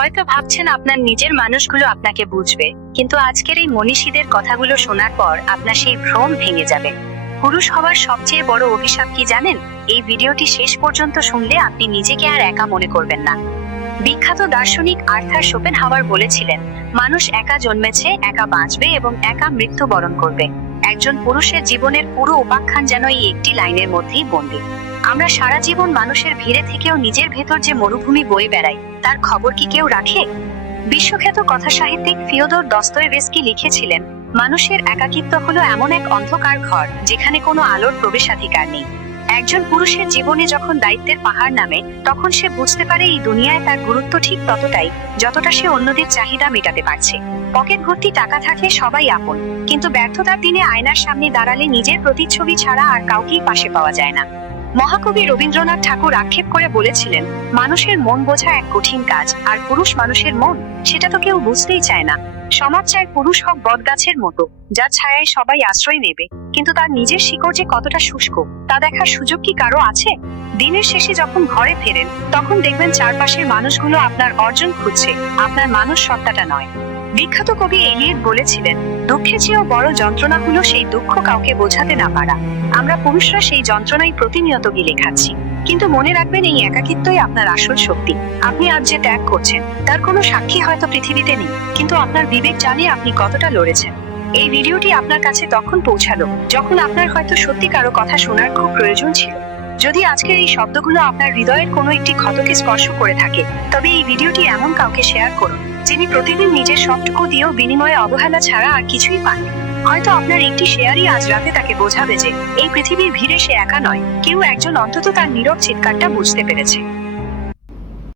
হয়তো ভাবছেন আপনার নিজের মানুষগুলো আপনাকে বুঝবে, কিন্তু আজকের এই মনীষীদের কথাগুলো শোনার পর আপনার সেই ভ্রম ভেঙে যাবে। পুরুষ হওয়ার সবচেয়ে বড় অভিশাপ কি জানেন? এই ভিডিওটি শেষ পর্যন্ত শুনলে আপনি নিজেকে আর একা মনে করবেন না। বিখ্যাত দার্শনিক আর্থার শোপেনহাওয়ার বলেছিলেন, মানুষ একা জন্মেছে, একা বাঁচবে এবং একা মৃত্যুবরণ করবে। একজন পুরুষের জীবনের পুরো উপাখ্যান যেন এই একটি লাইনের মধ্যেই বন্দী। আমরা সারা জীবন মানুষের ভিড়ে থেকেও নিজের ভেতর যে মরুভূমি বয়ে বেড়াই, তার খবর কি কেউ রাখে? বিশ্বখ্যাত কথাসাহিত্যিক ফিওদর দস্তয়েভস্কি লিখেছিলেন, মানুষের একাকিত্ব হলো এমন এক অন্ধকার ঘর যেখানে কোনো আলোর প্রবেশাধিকার নেই। একজন পুরুষের জীবনে যখন দায়িত্বের পাহাড় নামে, তখন সে বুঝতে পারে এই দুনিয়ায় তার গুরুত্ব ঠিক ততটাই যতটা সে অন্যদের চাহিদা মেটাতে পারছে। পকেট ভর্তি টাকা থাকলে সবাই আপন, কিন্তু ব্যর্থতার দিনে আয়নার সামনে দাঁড়ালে নিজের প্রতিচ্ছবি ছাড়া আর কাউকেই পাশে পাওয়া যায় না। মহাকবি রবীন্দ্রনাথ ঠাকুর আক্ষেপ করে বলেছিলেন, মানুষের মন বোঝা এক কঠিন কাজ, আর পুরুষ মানুষের মন, সেটা তো কেউ বুঝতেই চায় না। সমাজ চায় পুরুষ হোক বটগাছের মতো, যার ছায়ায় সবাই আশ্রয় নেবে, কিন্তু তার নিজের শিকড় যে কতটা শুষ্ক তা দেখার সুযোগ কি কারো আছে? দিনের শেষে যখন ঘরে ফেরেন, তখন দেখবেন চারপাশের মানুষগুলো আপনার অর্জন খুঁজছে, আপনার মানুষ সত্তাটা নয়। বিখ্যাত কবি এলিয়েট বলেছিলেন, দুঃখের চেয়েও বড় যন্ত্রণা হলো সেই দুঃখ কাউকে বোঝাতে না পারা। আমরা পুরুষরা সেই যন্ত্রণায় প্রতিনিয়ত গিলে খাচ্ছি। কিন্তু মনে রাখবেন, এই একাকিত্বই আপনার আসল শক্তি। আপনি আজ যে ত্যাগ করছেন, তার কোনো সাক্ষী হয়তো পৃথিবীতে নেই, কিন্তু আপনার বিবেক জানে আপনি কতটা লড়েছেন। এই ভিডিওটি আপনার কাছে তখন পৌঁছালো যখন আপনার হয়তো সত্যি কারো কথা শোনার খুব প্রয়োজন ছিল। যদি আজকের এই শব্দগুলো আপনার হৃদয়ের কোনো একটি ক্ষতকে স্পর্শ করে থাকে, তবে এই ভিডিওটি এমন কাউকে শেয়ার করুন, যিনি প্রতিদিন নিজের সবটুকু দিয়েও বিনিময়ে অবহেলা ছাড়া আর কিছুই পাননি। হয়তো আপনার একটি শেয়ারই আজ রাতে তাকে বোঝাবে যে এই পৃথিবীর ভিড়ে সে একা নয়, কেউ একজন অন্তত তার নীরব চিৎকারটা বুঝতে পেরেছে।